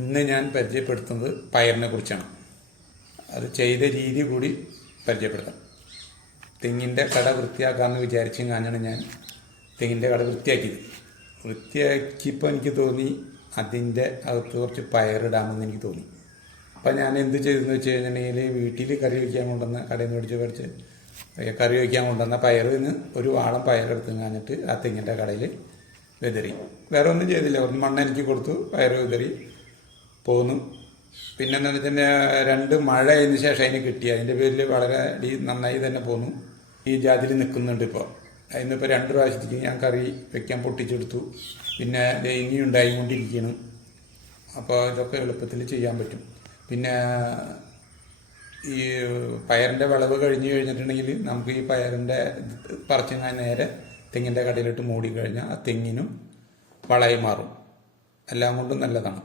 ഇന്ന് ഞാൻ പരിചയപ്പെടുത്തുന്നത് പയറിനെ കുറിച്ചാണ്. അത് ചെയ്ത രീതി കൂടി പരിചയപ്പെടുത്താം. തെങ്ങിന്റെ കട വൃത്തിയാക്കാമെന്ന് വിചാരിച്ചും കാനാണ് ഞാൻ തെങ്ങിന്റെ കട വൃത്തിയാക്കിയത്. വൃത്തിയാക്കിയപ്പോൾ എനിക്ക് തോന്നി അതിന്റെ അകത്ത് കുറച്ച് പയറിടാമെന്ന് എനിക്ക് തോന്നി. അപ്പം ഞാൻ എന്ത് ചെയ്തെന്ന് വെച്ച് കഴിഞ്ഞിട്ടുണ്ടെങ്കിൽ വീട്ടിൽ കറി വയ്ക്കാൻ കൊണ്ടുവന്ന കടയിൽ നിന്ന് മേടിച്ച് മേടിച്ച് കറി വയ്ക്കാൻ കൊണ്ടുവന്ന പയറിന് ഒരു വാളം പയറെടുത്ത് കഴിഞ്ഞിട്ട് ആ തെങ്ങിന്റെ കടയിൽ വിതറി. വേറെ ഒന്നും ചെയ്തില്ല. ഒന്ന് മണ്ണ് എനിക്ക് കൊടുത്തു പയർ വിതറി. പോന്നു. പിന്നെ എന്താണെന്ന് വെച്ചാൽ രണ്ട് മഴ അതിന് ശേഷം അതിന് കിട്ടി. അതിന്റെ പേരിൽ വളരെ നന്നായി തന്നെ പോന്നു. ഈ ജാതിയിൽ നിൽക്കുന്നുണ്ട് ഇപ്പോൾ അതിനിപ്പോൾ രണ്ട് പ്രാവശ്യത്തേക്ക് ഞാൻ കറി വെക്കാൻ പൊട്ടിച്ചെടുത്തു. പിന്നെ ദേ ഉണ്ടായി കൊണ്ടിരിക്കണം അപ്പോൾ ഇതൊക്കെ എളുപ്പത്തിൽ ചെയ്യാൻ പറ്റും. പിന്നെ ഈ പയറിന്റെ വിളവ് കഴിഞ്ഞ് കഴിഞ്ഞിട്ടുണ്ടെങ്കിൽ നമുക്ക് ഈ പയറിന്റെ പറിച്ചങ്ങാൻ നേരെ തെങ്ങിന്റെ കടയിലിട്ട് മൂടി കഴിഞ്ഞാൽ ആ തെങ്ങിനും വളമായി മാറും. എല്ലാം കൊണ്ടും നല്ലതാണ്.